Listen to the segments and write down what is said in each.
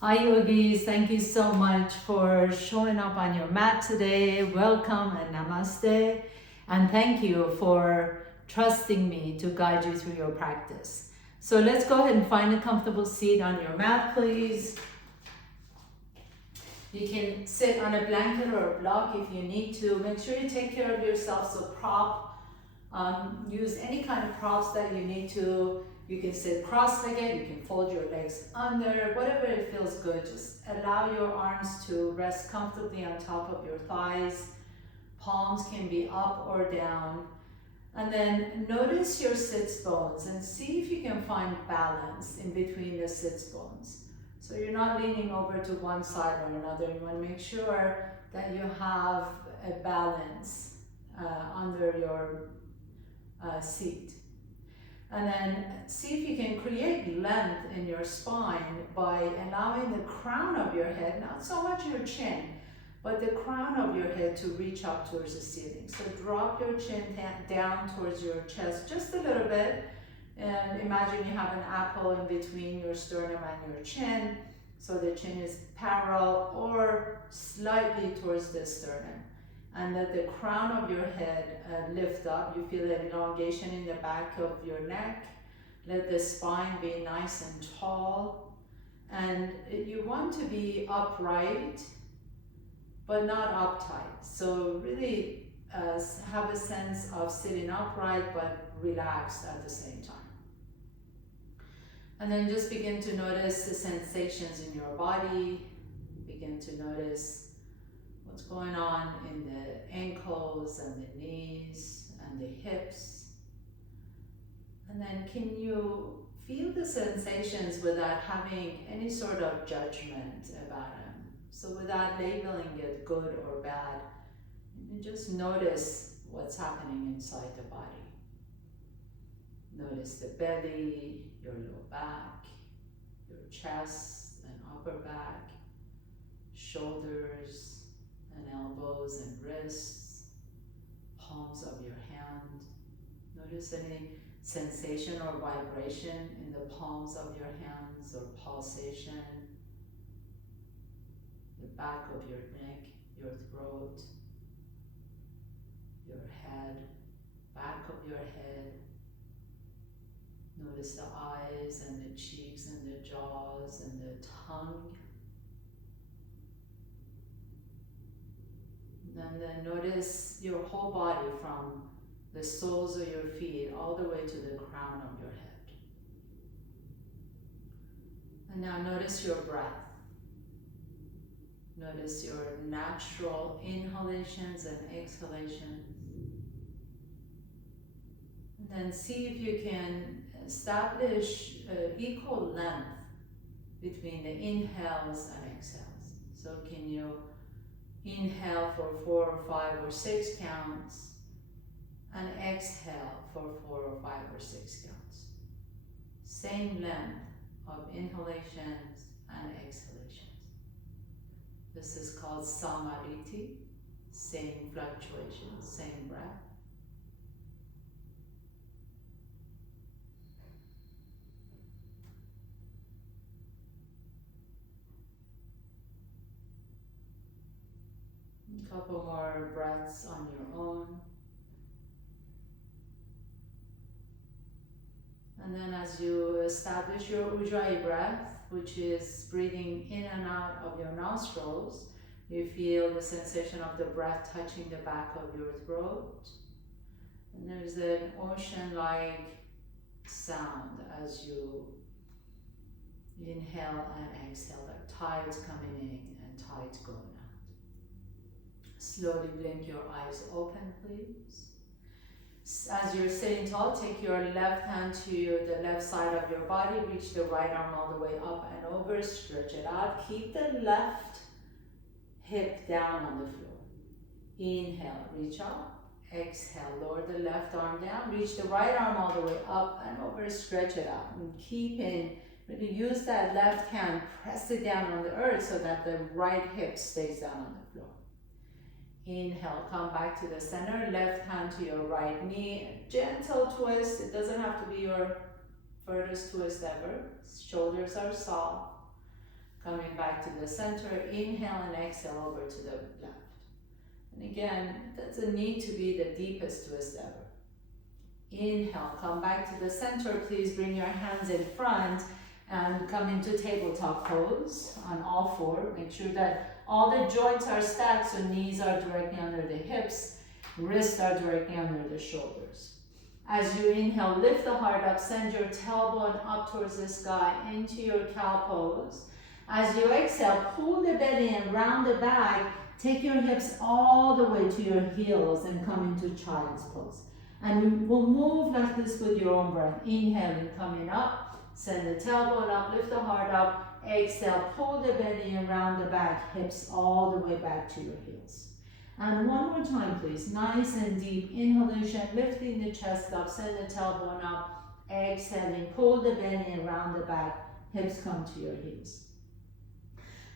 Hi yogis, thank you so much for showing up on your mat today. Welcome and namaste. And thank you for trusting me to guide you through your practice. So let's go ahead and find a comfortable seat on your mat, please. You can sit on a blanket or a block if you need to. Make sure you take care of yourself, so use any kind of props that you need to. You can sit cross-legged, you can fold your legs under, whatever it feels good. Just allow your arms to rest comfortably on top of your thighs. Palms can be up or down. And then notice your sits bones and see if you can find balance in between the sits bones. So you're not leaning over to one side or another. You want to make sure that you have a balance under your seat. And then see if you can create length in your spine by allowing the crown of your head, not so much your chin, but the crown of your head to reach up towards the ceiling. So drop your chin down towards your chest just a little bit. And imagine you have an apple in between your sternum and your chin. So the chin is parallel or slightly towards the sternum. And let the crown of your head lift up. You feel an elongation in the back of your neck. Let the spine be nice and tall. And you want to be upright, but not uptight. So really have a sense of sitting upright, but relaxed at the same time. And then just begin to notice the sensations in your body. Begin to notice what's going on in the ankles and the knees and the hips. And then can you feel the sensations without having any sort of judgment about them? So without labeling it good or bad, you just notice what's happening inside the body. Notice the belly, your low back, your chest and upper back, shoulders and elbows and wrists, palms of your hand. Notice any sensation or vibration in the palms of your hands or pulsation, the back of your neck, your throat, your head, back of your head. Notice the eyes and the cheeks and the jaws and the tongue. And then notice your whole body from the soles of your feet all the way to the crown of your head. And now notice your breath. Notice your natural inhalations and exhalations. And then see if you can establish equal length between the inhales and exhales. So can you inhale for 4 or 5 or 6 counts and exhale for 4 or 5 or 6 counts. Same length of inhalations and exhalations. This is called samariti, same fluctuation, same breath. A couple more breaths on your own. And then as you establish your Ujjayi breath, which is breathing in and out of your nostrils, you feel the sensation of the breath touching the back of your throat. And there's an ocean-like sound as you inhale and exhale, like tides coming in and tides going out. Slowly blink your eyes open, please. As you're sitting tall, take your left hand to the left side of your body, reach the right arm all the way up and over, stretch it out. Keep the left hip down on the floor. Inhale, reach up. Exhale, lower the left arm down, reach the right arm all the way up and over, stretch it out. And keep in, really use that left hand, press it down on the earth so that the right hip stays down on the floor. Inhale, come back to the center, left hand to your right knee, gentle twist. It doesn't have to be your furthest twist ever. Shoulders are soft. Coming back to the center, inhale and exhale over to the left. And again, it doesn't need to be the deepest twist ever. Inhale, come back to the center. Please bring your hands in front and come into tabletop pose on all four. Make sure that all the joints are stacked, so knees are directly under the hips, wrists are directly under the shoulders. As you inhale, lift the heart up, send your tailbone up towards the sky into your cow pose. As you exhale, pull the belly and round the back. Take your hips all the way to your heels and come into child's pose. And we'll move like this with your own breath. Inhaling, coming up, send the tailbone up, lift the heart up. Exhale, pull the belly and round the back, hips all the way back to your heels. And one more time, please. Nice and deep inhalation, lifting the chest up, send the tailbone up. Exhaling, pull the belly and round the back, hips come to your heels.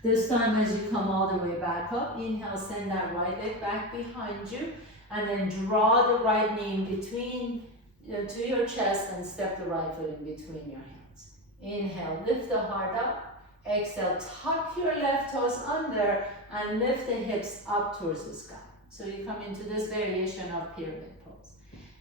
This time as you come all the way back up, inhale, send that right leg back behind you, and then draw the right knee in between to your chest and step the right foot in between your hands. Inhale, lift the heart up. Exhale, tuck your left toes under and lift the hips up towards the sky. So you come into this variation of pyramid pose.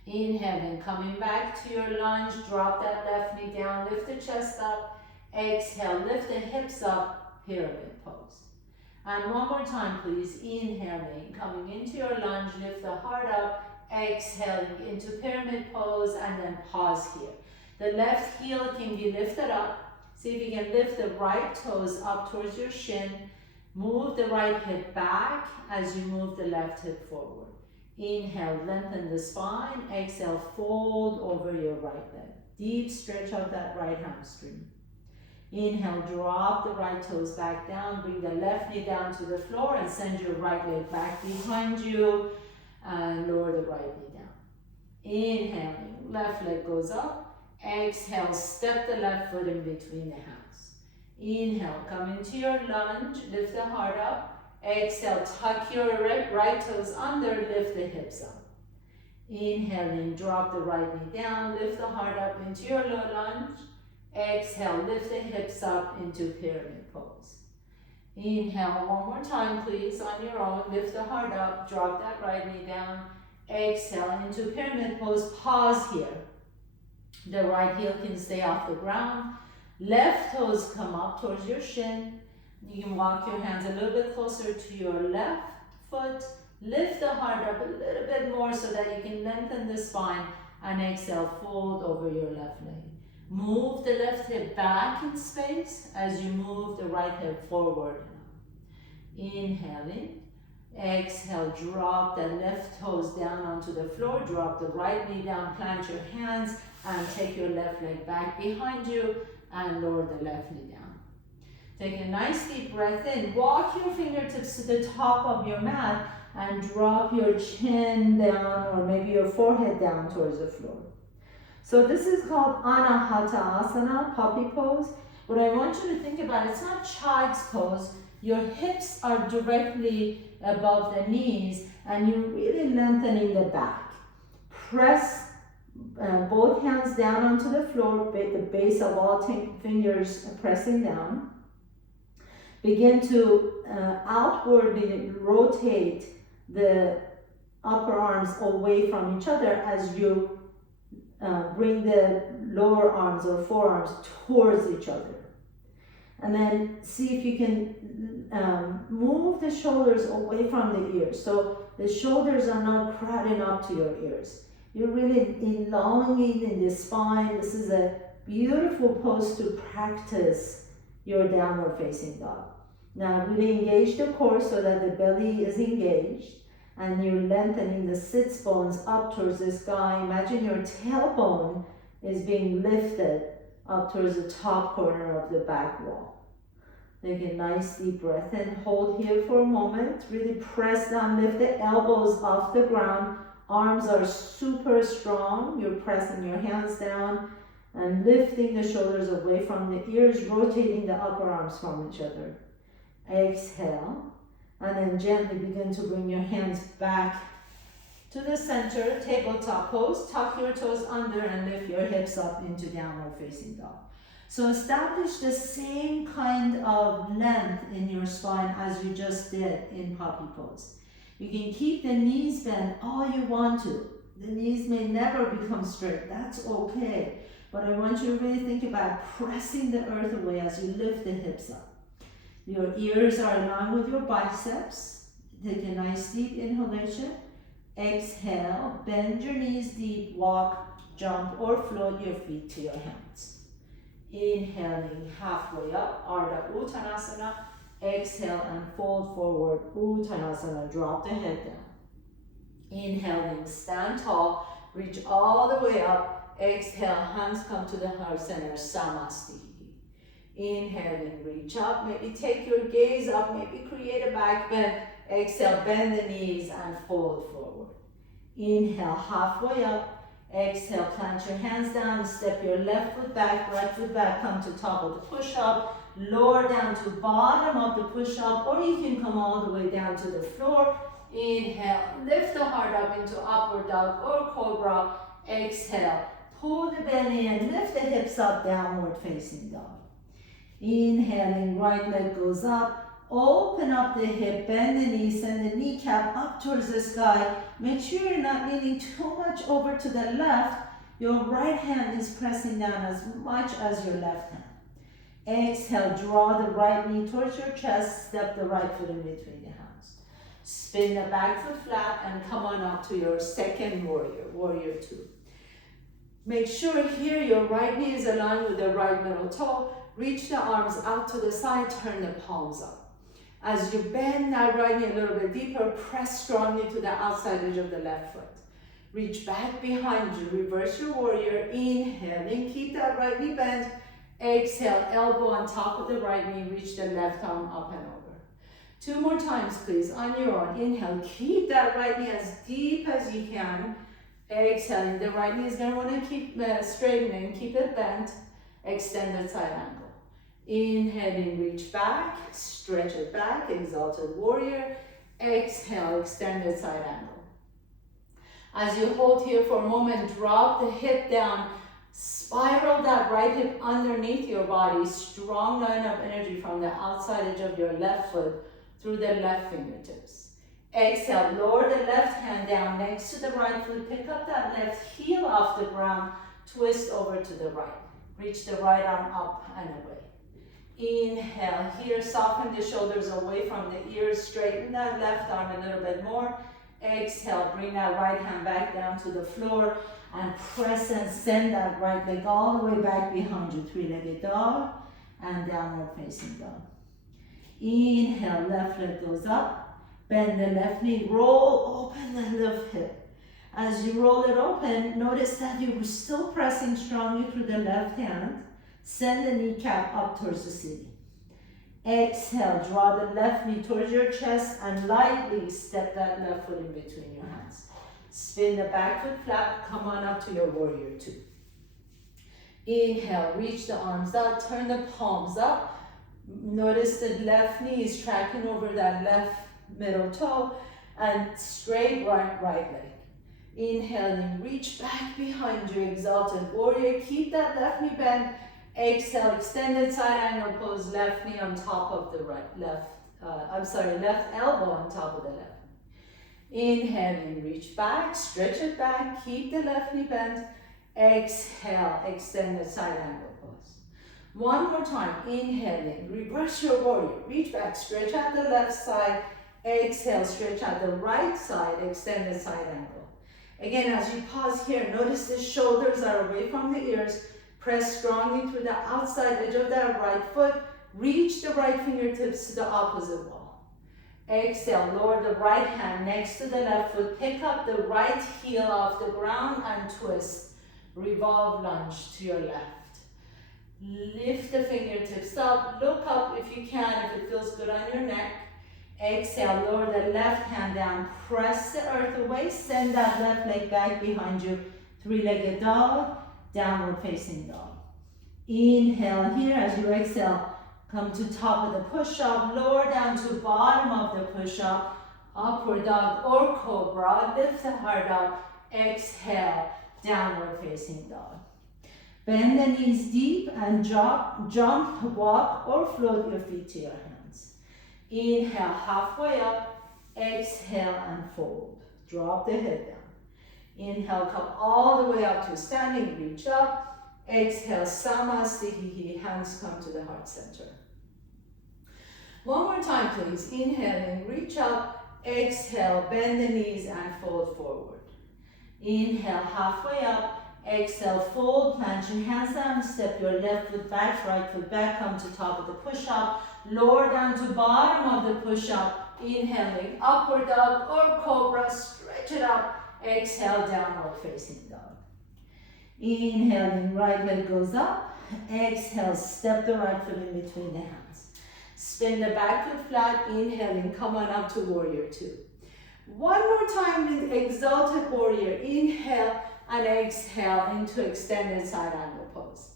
Inhaling, coming back to your lunge, drop that left knee down, lift the chest up. Exhale, lift the hips up. Pyramid pose. And one more time, please. Inhaling, coming into your lunge, lift the heart up. Exhaling into pyramid pose, and then pause here. The left heel can be lifted up. See if you can lift the right toes up towards your shin. Move the right hip back as you move the left hip forward. Inhale, lengthen the spine. Exhale, fold over your right leg. Deep stretch of that right hamstring. Inhale, drop the right toes back down, bring the left knee down to the floor and send your right leg back behind you and lower the right knee down. Inhaling, left leg goes up. Exhale, step the left foot in between the hands. Inhale, come into your lunge, lift the heart up. Exhale, tuck your right toes under, lift the hips up. Inhaling, drop the right knee down, lift the heart up into your low lunge. Exhale, lift the hips up into pyramid pose. Inhale, one more time please, on your own. Lift the heart up, drop that right knee down. Exhale into pyramid pose, pause here. The right heel can stay off the ground. Left toes come up towards your shin. You can walk your hands a little bit closer to your left foot. Lift the heart up a little bit more so that you can lengthen the spine. And exhale, fold over your left leg. Move the left hip back in space as you move the right hip forward. Inhaling. Exhale, drop the left toes down onto the floor. Drop the right knee down, plant your hands, and take your left leg back behind you and lower the left knee down. Take a nice deep breath in. Walk your fingertips to the top of your mat and drop your chin down or maybe your forehead down towards the floor. So this is called Anahata Asana, puppy pose. What I want you to think about, it's not child's pose. Your hips are directly above the knees and you're really lengthening the back. Press both hands down onto the floor, the base of all fingers pressing down. Begin to outwardly rotate the upper arms away from each other as you bring the lower arms or forearms towards each other. And then see if you can move the shoulders away from the ears. So the shoulders are not crowding up to your ears. You're really elongating the spine. This is a beautiful pose to practice your downward facing dog. Now really engage the core so that the belly is engaged. And you're lengthening the sits bones up towards the sky. Imagine your tailbone is being lifted up towards the top corner of the back wall. Take a nice deep breath in. Hold here for a moment. Really press down. Lift the elbows off the ground. Arms are super strong. You're pressing your hands down and lifting the shoulders away from the ears, rotating the upper arms from each other. Exhale. And then gently begin to bring your hands back to the center, tabletop pose. Tuck your toes under and lift your hips up into downward facing dog. So establish the same kind of length in your spine as you just did in puppy pose. You can keep the knees bent all you want to. The knees may never become straight, that's okay. But I want you to really think about pressing the earth away as you lift the hips up. Your ears are aligned with your biceps. Take a nice deep inhalation. Exhale, bend your knees deep, walk, jump, or float your feet to your hands. Inhaling halfway up, Ardha Uttanasana. Exhale and fold forward, Uttanasana, drop the head down. Inhaling, stand tall, reach all the way up. Exhale, hands come to the heart center, Samastiti. Inhaling, reach up, maybe take your gaze up, maybe create a back bend. Exhale, bend the knees and fold forward. Inhale, halfway up. Exhale, plant your hands down, step your left foot back, right foot back, come to top of the push-up, lower down to bottom of the push-up, or you can come all the way down to the floor. Inhale, lift the heart up into upward dog or cobra. Exhale, pull the belly and lift the hips up, downward facing dog. Inhaling, right leg goes up. Open up the hip, bend the knee, send the kneecap up towards the sky. Make sure you're not leaning too much over to the left. Your right hand is pressing down as much as your left hand. Exhale, draw the right knee towards your chest, step the right foot in between your hands. Spin the back foot flat and come on up to your second warrior, warrior two. Make sure here your right knee is aligned with the right middle toe. Reach the arms out to the side, turn the palms up. As you bend that right knee a little bit deeper, press strongly to the outside edge of the left foot. Reach back behind you, reverse your warrior, inhaling, keep that right knee bent. Exhale, elbow on top of the right knee, reach the left arm up and over. 2 more times, please, on your own. Inhale, keep that right knee as deep as you can. Exhaling, the right knee is going to want to keep straightening, keep it bent. Extended side angle. Inhaling, reach back, stretch it back, exalted warrior. Exhale, extended side angle. As you hold here for a moment, drop the hip down, spiral that right hip underneath your body, strong line of energy from the outside edge of your left foot through the left fingertips. Exhale, lower the left hand down next to the right foot, pick up that left heel off the ground, twist over to the right. Reach the right arm up and away. Inhale, here, soften the shoulders away from the ears, straighten that left arm a little bit more. Exhale, bring that right hand back down to the floor and press and send that right leg all the way back behind you. 3-legged dog and downward facing dog. Inhale, left leg goes up, bend the left knee, roll open the left hip. As you roll it open, notice that you're still pressing strongly through the left hand. Send the kneecap up towards the ceiling. Exhale, draw the left knee towards your chest and lightly step that left foot in between your hands. Spin the back foot flat, come on up to your warrior two. Inhale, reach the arms out, turn the palms up. Notice the left knee is tracking over that left middle toe and straight right leg. Inhaling, reach back behind you, exalted warrior. Keep that left knee bent. Exhale, extended side angle pose, left knee on top of the left elbow on top of the left. Inhaling, reach back, stretch it back, keep the left knee bent. Exhale, extended side angle pose. 1 more time, inhaling, reverse your warrior, reach back, stretch out the left side. Exhale, stretch out the right side, extended side angle. Again, as you pause here, notice the shoulders are away from the ears. Press strongly through the outside edge of that right foot. Reach the right fingertips to the opposite wall. Exhale, lower the right hand next to the left foot. Pick up the right heel off the ground and twist. Revolve lunge to your left. Lift the fingertips up. Look up if you can, if it feels good on your neck. Exhale, lower the left hand down. Press the earth away. Send that left leg back behind you. 3-legged dog. Downward facing dog. Inhale here as you exhale. Come to top of the push-up. Lower down to bottom of the push-up. Upward dog or cobra. Lift the heart up. Exhale. Downward facing dog. Bend the knees deep and jump, walk, or float your feet to your hands. Inhale, halfway up. Exhale and fold. Drop the head down. Inhale, come all the way up to standing, reach up. Exhale, Samasthiti, hands come to the heart center. One more time, please. Inhaling, reach up. Exhale, bend the knees and fold forward. Inhale, halfway up. Exhale, fold, plant your hands down, step your left foot back, right foot back, come to top of the push-up, lower down to bottom of the push-up, inhaling, upward dog or cobra, stretch it up, exhale, downward facing dog. Inhaling, right leg goes up, exhale, step the right foot in between the hands. Spin the back foot flat, inhaling, come on up to warrior two. One more time with exalted warrior, inhale, and exhale into extended side angle pose.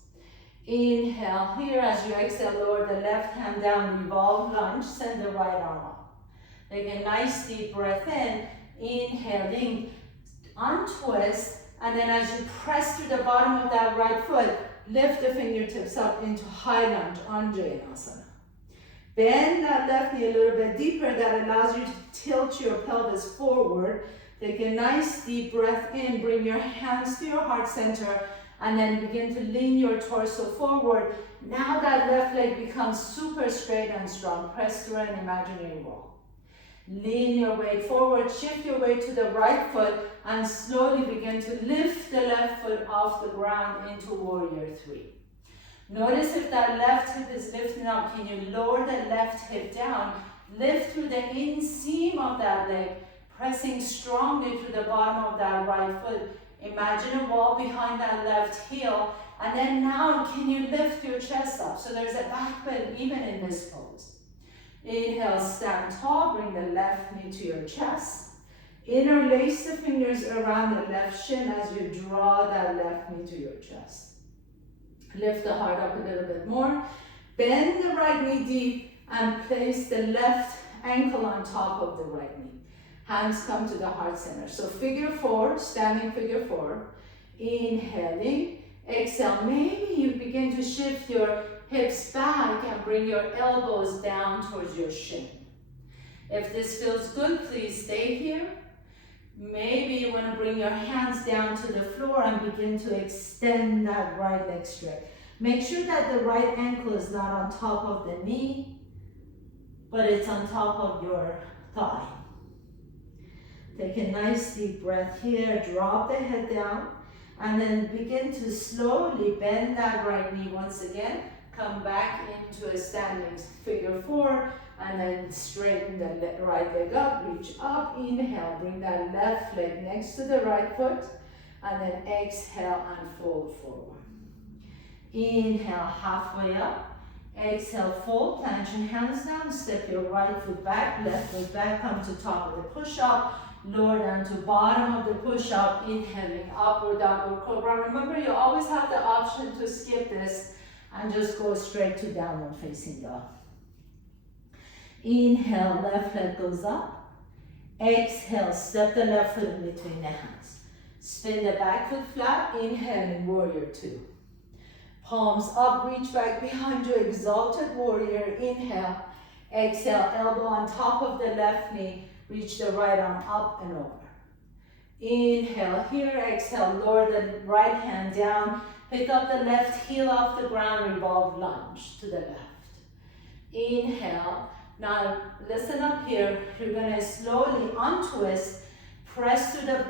Inhale here, as you exhale, lower the left hand down, revolve lunge, send the right arm up. Take a nice deep breath in, inhaling, untwist, and then as you press to the bottom of that right foot, lift the fingertips up into high lunge, Anjaneyasana. Bend that left knee a little bit deeper, that allows you to tilt your pelvis forward. Take a nice deep breath in, bring your hands to your heart center, and then begin to lean your torso forward. Now that left leg becomes super straight and strong. Press through an imaginary wall. Lean your weight forward, shift your weight to the right foot, and slowly begin to lift the left foot off the ground into warrior three. Notice if that left hip is lifting up, can you lower the left hip down, lift through the inseam of that leg, pressing strongly to the bottom of that right foot. Imagine a wall behind that left heel. And then now, can you lift your chest up? So there's a back bend even in this pose. Inhale, stand tall, bring the left knee to your chest. Interlace the fingers around the left shin as you draw that left knee to your chest. Lift the heart up a little bit more. Bend the right knee deep and place the left ankle on top of the right knee. Hands come to the heart center. So figure four, standing figure four. Inhaling, exhale. Maybe you begin to shift your hips back and bring your elbows down towards your shin. If this feels good, please stay here. Maybe you want to bring your hands down to the floor and begin to extend that right leg straight. Make sure that the right ankle is not on top of the knee, but it's on top of your thigh. Take a nice deep breath here, drop the head down, and then begin to slowly bend that right knee once again. Come back into a standing figure four, and then straighten the right leg up, reach up, inhale, bring that left leg next to the right foot, and then exhale and fold forward. Inhale, halfway up, exhale, fold, plant your hands down, step your right foot back, left foot back, come to top of the push-up, lower down to bottom of the push-up, inhaling, upward dog cobra. Remember, you always have the option to skip this and just go straight to downward facing dog. Inhale, left leg goes up. Exhale, step the left foot in between the hands. Spin the back foot flat, inhaling, warrior two. Palms up, reach back behind you, exalted warrior, inhale. Exhale, elbow on top of the left knee, reach the right arm up and over. Inhale here, exhale, lower the right hand down, pick up the left heel off the ground, revolve lunge to the left. Inhale, now listen up here, you're gonna slowly untwist, press to the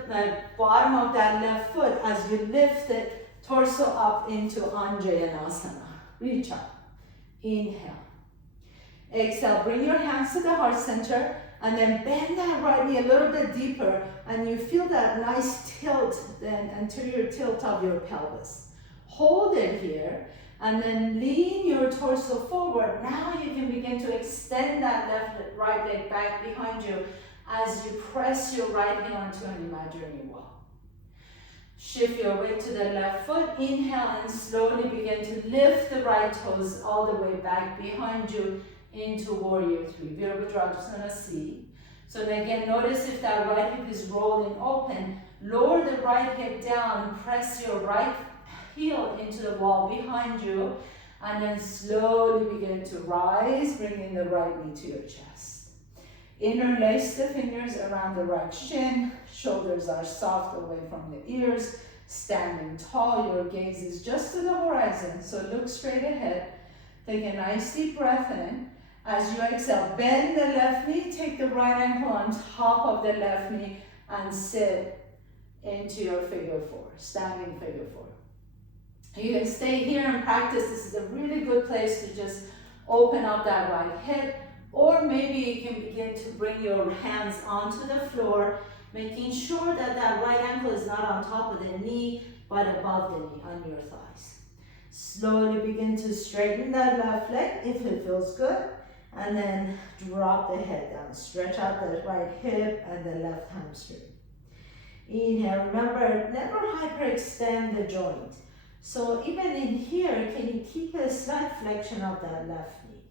bottom of that left foot as you lift it, torso up into Anjaneyasana. Reach up, inhale. Exhale, bring your hands to the heart center, and then bend that right knee a little bit deeper, and you feel that nice tilt, then anterior tilt of your pelvis. Hold it here, and then lean your torso forward. Now you can begin to extend that right leg back behind you as you press your right knee onto an imaginary wall. Shift your weight to the left foot, inhale, and slowly begin to lift the right toes all the way back behind you into warrior three. Virabhadrasana C. So then again, notice if that right hip is rolling open, lower the right hip down, press your right heel into the wall behind you, and then slowly begin to rise, bringing the right knee to your chest. Interlace the fingers around the right shin, shoulders are soft away from the ears, standing tall, your gaze is just to the horizon, so look straight ahead. Take a nice deep breath in. As you exhale, bend the left knee, take the right ankle on top of the left knee, and sit into your figure four, standing figure four. You can stay here and practice. This is a really good place to just open up that right hip, or maybe you can begin to bring your hands onto the floor, making sure that that right ankle is not on top of the knee, but above the knee, on your thighs. Slowly begin to straighten that left leg if it feels good, and then drop the head down. Stretch out the right hip and the left hamstring. Inhale, remember, never hyperextend the joint. So even in here, can you keep a slight flexion of that left knee?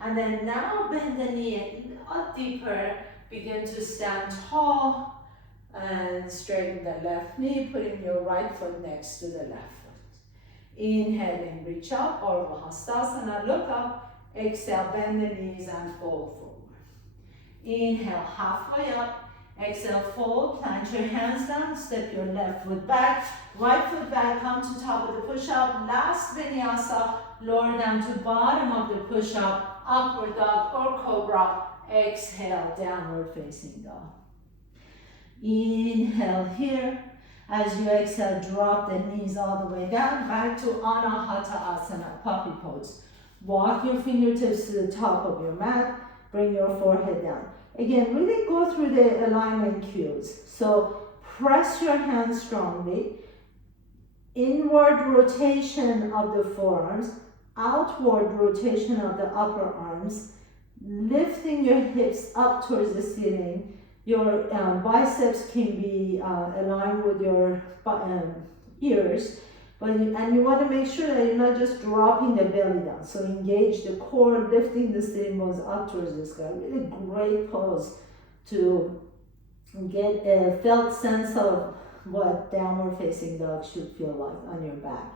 And then now bend the knee up deeper, begin to stand tall, and straighten the left knee, putting your right foot next to the left foot. Inhale and reach up, Urdhva Hastasana, look up, exhale, bend the knees and fold forward. Inhale, halfway up. Exhale, fold, plant your hands down, step your left foot back, right foot back, come to top of the push-up. Last vinyasa, lower down to bottom of the push-up, upward dog or cobra. Exhale, downward facing dog. Inhale here. As you exhale, drop the knees all the way down, back to Anahata Asana, puppy pose. Walk your fingertips to the top of your mat, bring your forehead down. Again, really go through the alignment cues. So press your hands strongly. Inward rotation of the forearms, outward rotation of the upper arms, lifting your hips up towards the ceiling. Your biceps can be aligned with your ears, and you want to make sure that you're not just dropping the belly down. So engage the core, lifting the sitting bones up towards the sky. Really great pose to get a felt sense of what downward facing dog should feel like on your back.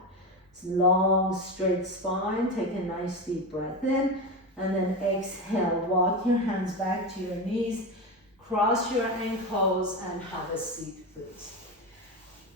It's long, straight spine. Take a nice deep breath in, and then exhale. Walk your hands back to your knees, cross your ankles, and have a seat, please.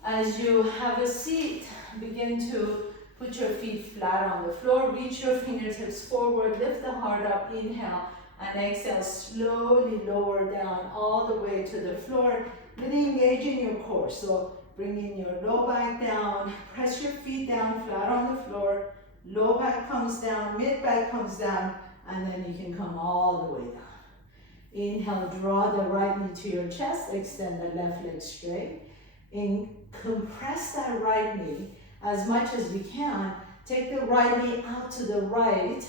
As you have a seat, begin to put your feet flat on the floor, reach your fingertips forward, lift the heart up, inhale, and exhale, slowly lower down all the way to the floor, really engaging your core. So bringing your low back down, press your feet down flat on the floor, low back comes down, mid back comes down, and then you can come all the way down. Inhale, draw the right knee to your chest, extend the left leg straight. Compress that right knee as much as we can. Take the right knee out to the right,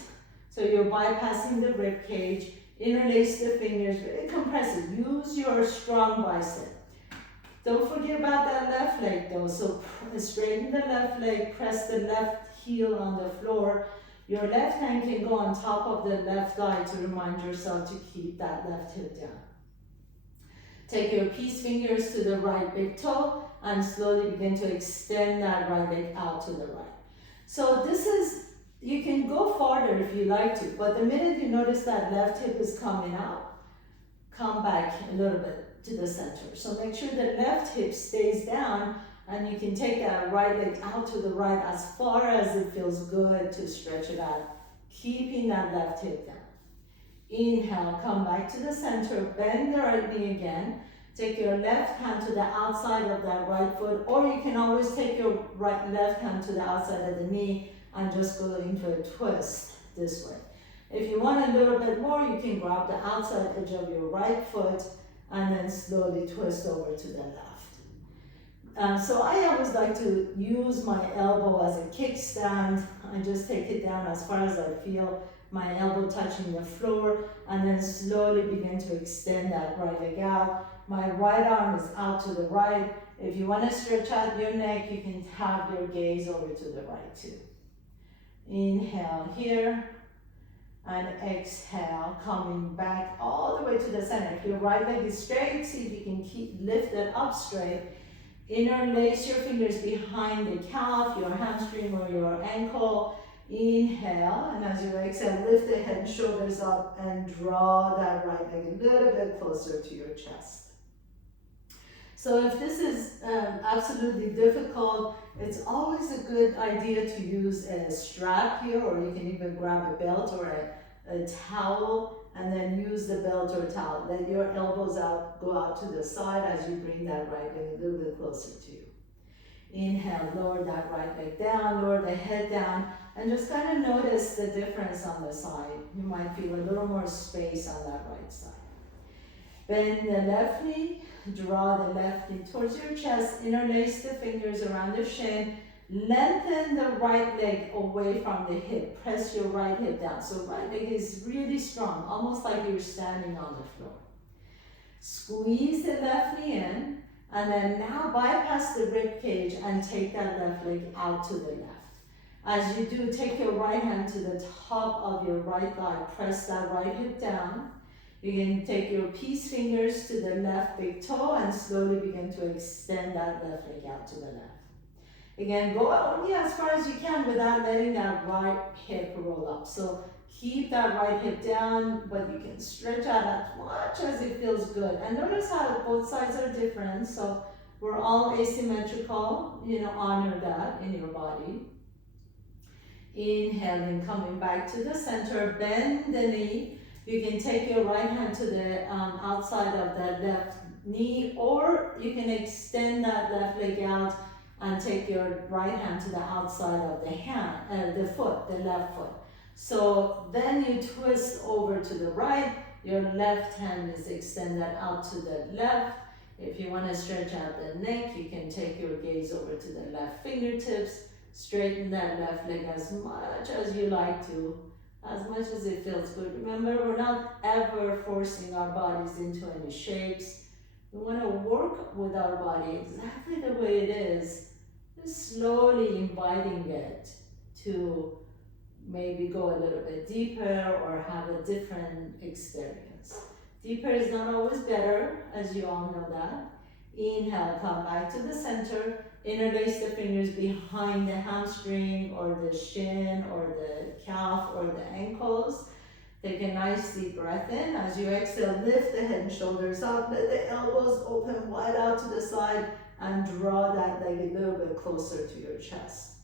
so you're bypassing the rib cage. Interlace the fingers, really compress it. Use your strong bicep. Don't forget about that left leg though. So straighten the left leg, press the left heel on the floor. Your left hand can go on top of the left thigh to remind yourself to keep that left hip down. Take your peace fingers to the right big toe and slowly begin to extend that right leg out to the right. So this is, you can go farther if you like to, but the minute you notice that left hip is coming out, come back a little bit to the center. So make sure the left hip stays down, and you can take that right leg out to the right as far as it feels good to stretch it out, keeping that left hip down. Inhale, come back to the center, bend the right knee again. Take your left hand to the outside of that right foot, or you can always take your left hand to the outside of the knee and just go into a twist this way. If you want a little bit more, you can grab the outside edge of your right foot and then slowly twist over to the left. So I always like to use my elbow as a kickstand and just take it down as far as I feel my elbow touching the floor, and then slowly begin to extend that right leg out. My right arm is out to the right. If you want to stretch out your neck, you can have your gaze over to the right too. Inhale here, and exhale, coming back all the way to the center. If your right leg is straight, see if you can keep lifted up straight. Interlace your fingers behind the calf, your hamstring or your ankle. Inhale, and as you exhale, lift the head and shoulders up and draw that right leg a little bit closer to your chest. So if this is absolutely difficult, it's always a good idea to use a strap here, or you can even grab a belt or a towel, and then use the belt or towel. Let your elbows go out to the side as you bring that right leg a little bit closer to you. Inhale, lower that right leg down, lower the head down, and just kind of notice the difference on the side. You might feel a little more space on that right side. Bend the left knee, draw the left knee towards your chest, interlace the fingers around the shin, lengthen the right leg away from the hip, press your right hip down. So right leg is really strong, almost like you're standing on the floor. Squeeze the left knee in, and then now bypass the rib cage and take that left leg out to the left. As you do, take your right hand to the top of your right thigh, press that right hip down. You can take your peace fingers to the left big toe and slowly begin to extend that left leg out to the left. Again, go only as far as you can without letting that right hip roll up. So keep that right hip down, but you can stretch out as much as it feels good. And notice how both sides are different. So we're all asymmetrical, honor that in your body. Inhaling, coming back to the center, bend the knee. You can take your right hand to the outside of that left knee, or you can extend that left leg out and take your right hand to the outside of the foot, the left foot. So then you twist over to the right, your left hand is extended out to the left. If you want to stretch out the neck, you can take your gaze over to the left fingertips, straighten that left leg as much as you like to, as much as it feels good. Remember, we're not ever forcing our bodies into any shapes. We want to work with our body exactly the way it is, just slowly inviting it to maybe go a little bit deeper or have a different experience. Deeper is not always better, as you all know that. Inhale, come back to the center. Interlace the fingers behind the hamstring or the shin or the calf or the ankles. Take a nice deep breath in. As you exhale, lift the head and shoulders up. Let the elbows open wide out to the side and draw that leg a little bit closer to your chest.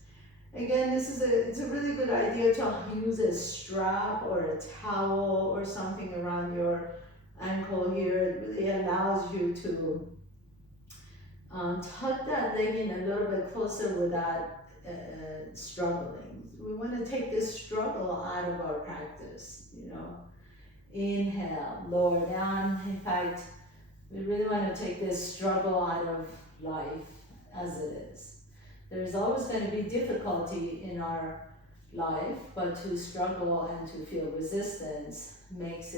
Again, it's a really good idea to use a strap or a towel or something around your ankle here. It really allows you to tuck that leg in a little bit closer without struggling. We want to take this struggle out of our practice, Inhale, lower down. In fact, we really want to take this struggle out of life as it is. There's always going to be difficulty in our life, but to struggle and to feel resistance makes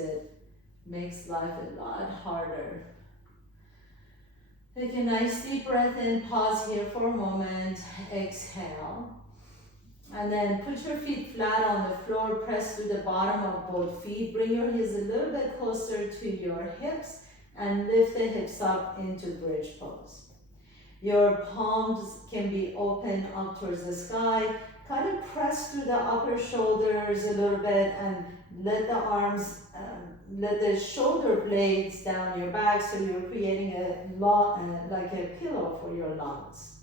life a lot harder. Take a nice deep breath in, pause here for a moment, exhale. And then put your feet flat on the floor, press to the bottom of both feet, bring your heels a little bit closer to your hips and lift the hips up into bridge pose. Your palms can be open up towards the sky. Kind of press through the upper shoulders a little bit and let the arms, let the shoulder blades down your back so you're creating like a pillow for your lungs.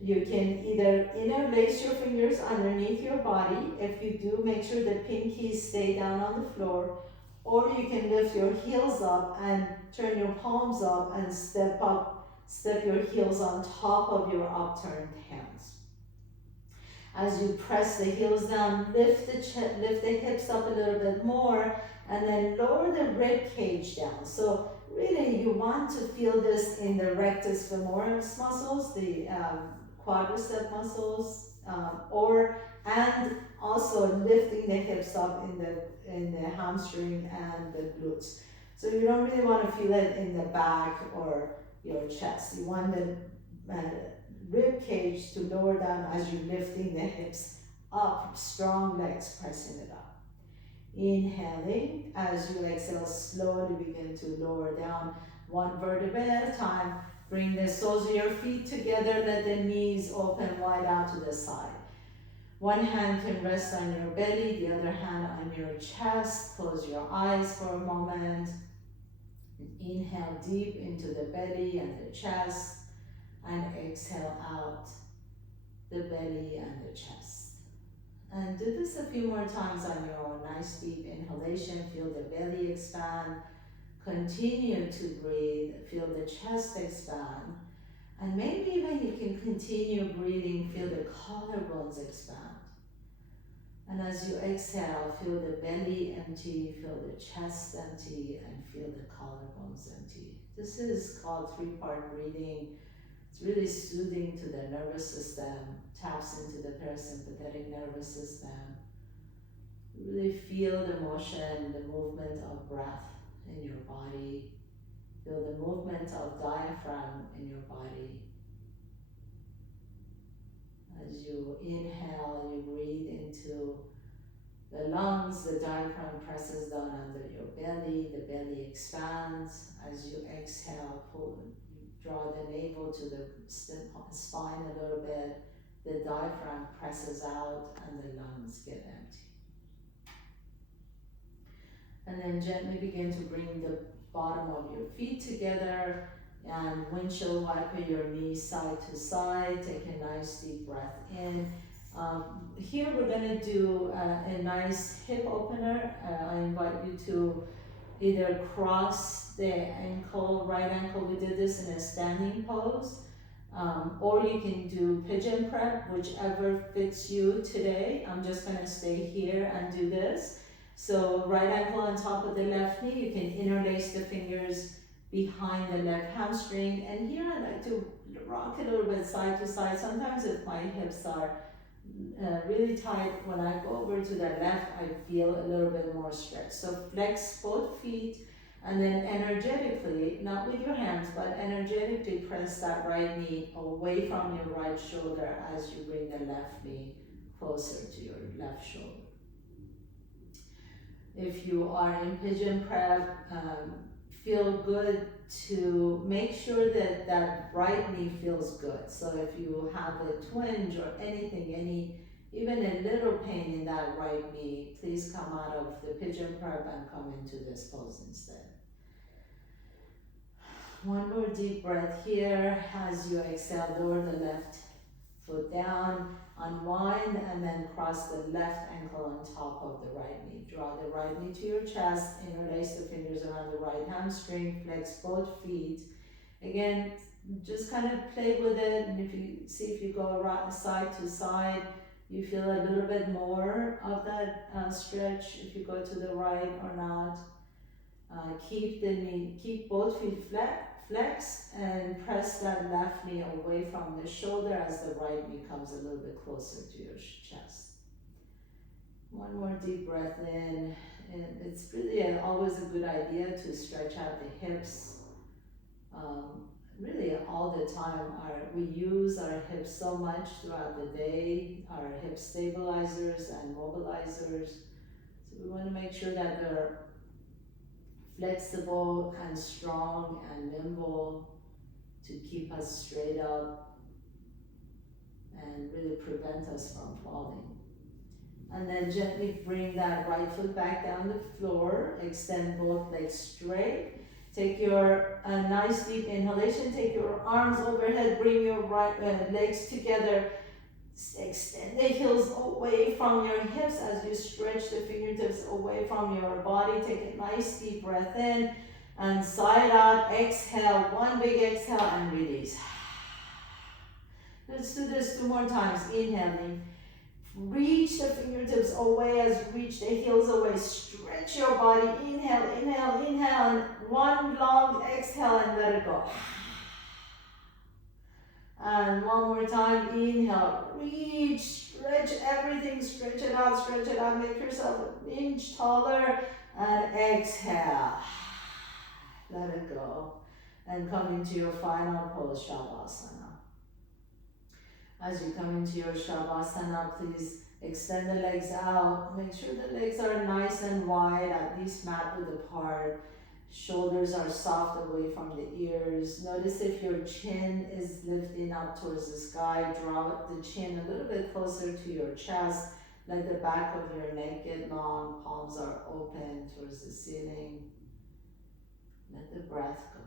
You can either interlace your fingers underneath your body. If you do, make sure the pinkies stay down on the floor. Or you can lift your heels up and turn your palms up and step your heels on top of your upturned hands. As you press the heels down, lift the hips up a little bit more, and then lower the rib cage down. So really you want to feel this in the rectus femoris muscles, the quadricep muscles, and also lifting the hips up in the hamstring and the glutes. So you don't really want to feel it in the back or your chest. You want the rib cage to lower down as you're lifting the hips up, strong legs pressing it up. Inhaling, as you exhale, slowly begin to lower down one vertebrae at a time. Bring the soles of your feet together, let the knees open wide out to the side. One hand can rest on your belly, the other hand on your chest. Close your eyes for a moment. Inhale deep into the belly and the chest, and exhale out the belly and the chest. And do this a few more times on your own. Nice deep inhalation, feel the belly expand. Continue to breathe, feel the chest expand. And maybe even you can continue breathing, feel the collarbones expand. And as you exhale, feel the belly empty, feel the chest empty, and feel the collarbones empty. This is called three-part breathing. It's really soothing to the nervous system, taps into the parasympathetic nervous system. Really feel the motion, the movement of breath in your body. Feel the movement of diaphragm in your body. As you inhale, you breathe into the lungs, the diaphragm presses down under your belly, the belly expands. As you exhale, draw the navel to the spine a little bit, the diaphragm presses out and the lungs get empty. And then gently begin to bring the bottom of your feet together and windshield wiper your knees side to side. Take a nice deep breath in. Here we're going to do a nice hip opener. I invite you to either cross the ankle, right ankle. We did this in a standing pose. Or you can do pigeon prep, whichever fits you today. I'm just going to stay here and do this. So right ankle on top of the left knee, you can interlace the fingers behind the left hamstring. And here I like to rock a little bit side to side. Sometimes if my hips are really tight, when I go over to the left, I feel a little bit more stretch. So flex both feet and then energetically, not with your hands, but energetically press that right knee away from your right shoulder as you bring the left knee closer to your left shoulder. If you are in pigeon prep, feel good to make sure that that right knee feels good. So if you have a twinge or anything, even a little pain in that right knee, please come out of the pigeon prep and come into this pose instead. One more deep breath here. As you exhale, lower the left foot down, unwind, and then cross the left ankle on top of the right knee. Draw the right knee to your chest, interlace the fingers around the right hamstring, flex both feet. Again, just kind of play with it, and if you see if you go side to side, you feel a little bit more of that stretch if you go to the right or not. Keep both feet flex and press that left knee away from the shoulder as the right knee comes a little bit closer to your chest. One more deep breath in. And it's really always a good idea to stretch out the hips. Really all the time, we use our hips so much throughout the day, our hip stabilizers and mobilizers. So we want to make sure that they're flexible and strong and nimble to keep us straight up and really prevent us from falling. And then gently bring that right foot back down the floor, extend both legs straight. Take your nice deep inhalation, take your arms overhead, bring your legs together. Extend the heels away from your hips as you stretch the fingertips away from your body. Take a nice deep breath in and side out, exhale, one big exhale and release. Let's do this 2 more times. Inhaling, reach the fingertips away as you reach the heels away. Stretch your body, inhale, inhale, inhale, and one long exhale and let it go. And one more time, inhale, reach, stretch everything, stretch it out, make yourself an inch taller, and exhale. Let it go. And come into your final pose, Shavasana. As you come into your Shavasana, please extend the legs out. Make sure the legs are nice and wide, at least mat width apart. Shoulders are soft away from the ears. Notice if your chin is lifting up towards the sky. Draw the chin a little bit closer to your chest. Let the back of your neck get long. Palms are open towards the ceiling. Let the breath go.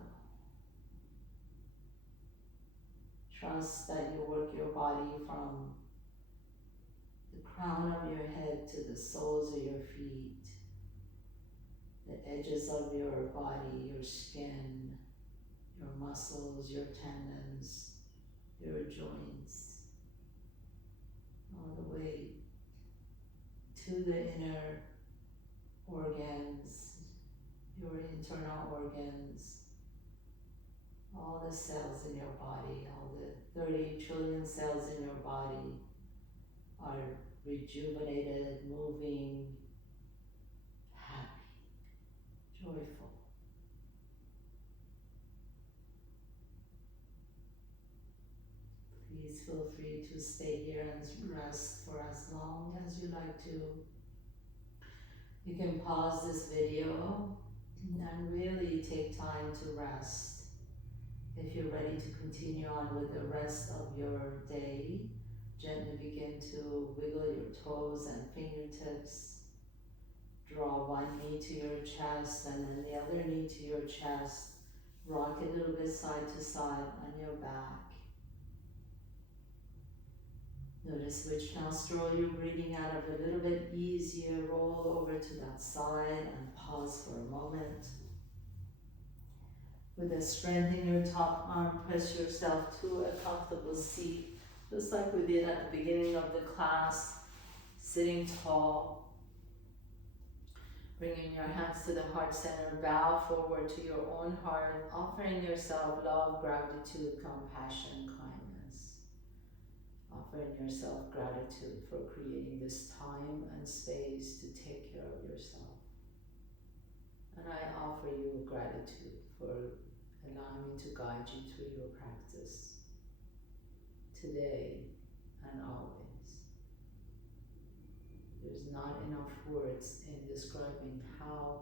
Trust that you work your body from the crown of your head to the soles of your feet, the edges of your body, your skin, your muscles, your tendons, your joints, all the way to the inner organs, your internal organs, all the cells in your body, all the 30 trillion cells in your body are rejuvenated, moving, happy, joyful. Please feel free to stay here and rest for as long as you like to. You can pause this video and really take time to rest. If you're ready to continue on with the rest of your day, gently begin to wiggle your toes and fingertips. Draw one knee to your chest and then the other knee to your chest. Rock a little bit side to side on your back. Notice which nostril you're breathing out of a little bit easier. Roll over to that side and pause for a moment. With a strength in your top arm, press yourself to a comfortable seat, just like we did at the beginning of the class, sitting tall. Bringing your hands to the heart center, bow forward to your own heart, offering yourself love, gratitude, compassion, kindness. Offering yourself gratitude for creating this time and space to take care of yourself. And I offer you gratitude for allowing me to guide you through your practice today and always. There's not enough words in describing how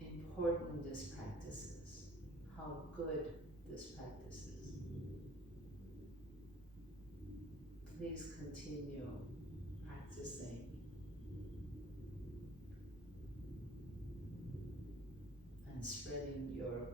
important this practice is, how good this practice is. Please continue practicing and spreading your